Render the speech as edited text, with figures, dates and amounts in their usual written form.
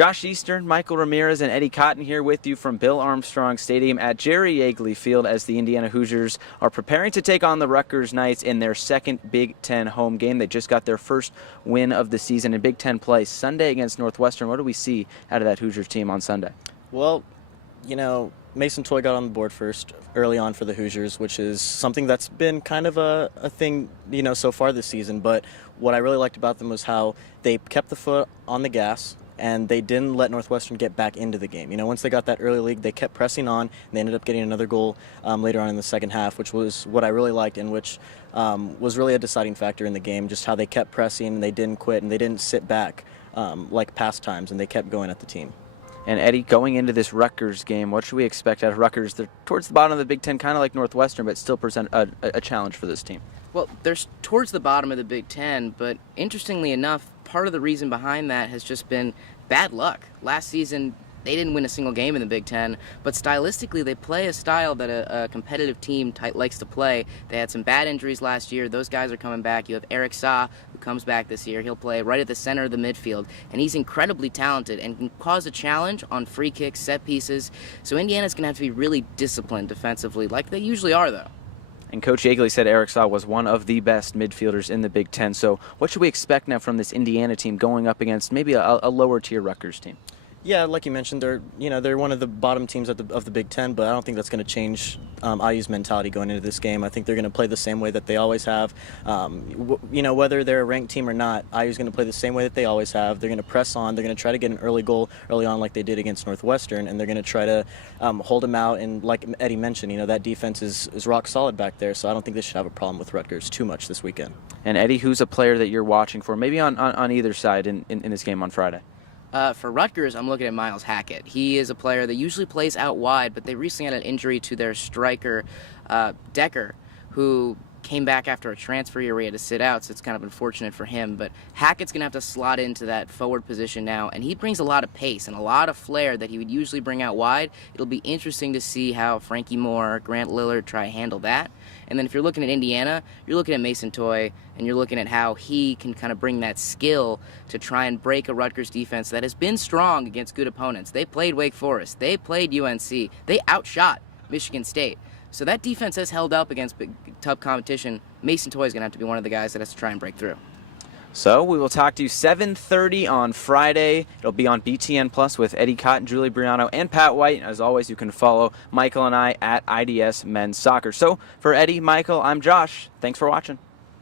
Josh Eastern, Michael Ramirez, and Eddie Cotton here with you from Bill Armstrong Stadium at Jerry Yeagley Field as the Indiana Hoosiers are preparing to take on the Rutgers Knights in their second Big Ten home game. They just got their first win of the season in Big Ten play Sunday against Northwestern. What do we see out of that Hoosiers team on Sunday? Well, Mason Toy got on the board first early on for the Hoosiers, which is something that's been kind of a thing, so far this season. But what I really liked about them was how they kept the foot on the gas and they didn't let Northwestern get back into the game. Once they got that early lead, they kept pressing on, and they ended up getting another goal later on in the second half, which was what I really liked and which was really a deciding factor in the game, just how they kept pressing and they didn't quit and they didn't sit back like past times, and they kept going at the team. And Eddie, going into this Rutgers game, what should we expect out of Rutgers? They're towards the bottom of the Big Ten, kind of like Northwestern, but still present a challenge for this team. Well, they're towards the bottom of the Big Ten, but interestingly enough, part of the reason behind that has just been bad luck. Last season, they didn't win a single game in the Big Ten, but stylistically, they play a style that a competitive team likes to play. They had some bad injuries last year. Those guys are coming back. You have Eric Saw, who comes back this year. He'll play right at the center of the midfield, and he's incredibly talented and can cause a challenge on free kicks, set pieces. So Indiana's going to have to be really disciplined defensively, like they usually are, though. And Coach Yeagley said Eric Saw was one of the best midfielders in the Big Ten. So what should we expect now from this Indiana team going up against maybe a lower-tier Rutgers team? Yeah, like you mentioned, they're one of the bottom teams of the Big Ten, but I don't think that's going to change IU's mentality going into this game. I think they're going to play the same way that they always have. Whether they're a ranked team or not, IU's going to play the same way that they always have. They're going to press on. They're going to try to get an early goal early on, like they did against Northwestern, and they're going to try to hold them out. And like Eddie mentioned, that defense is rock solid back there, so I don't think they should have a problem with Rutgers too much this weekend. And Eddie, who's a player that you're watching for, maybe on either side in this game on Friday? For Rutgers, I'm looking at Miles Hackett. He is a player that usually plays out wide, but they recently had an injury to their striker, Decker, who came back after a transfer year where he had to sit out, so it's kind of unfortunate for him. But Hackett's going to have to slot into that forward position now, and he brings a lot of pace and a lot of flair that he would usually bring out wide. It'll be interesting to see how Frankie Moore, Grant Lillard try to handle that. And then if you're looking at Indiana, you're looking at Mason Toy, and you're looking at how he can kind of bring that skill to try and break a Rutgers defense that has been strong against good opponents. They played Wake Forest. They played UNC. They outshot Michigan State. So that defense has held up against big, tough competition. Mason Toy is going to have to be one of the guys that has to try and break through. So we will talk to you 7:30 on Friday. It'll be on BTN Plus with Eddie Cotton, Julie Briano, and Pat White. As always, you can follow Michael and I at IDS Men's Soccer. So for Eddie, Michael, I'm Josh. Thanks for watching.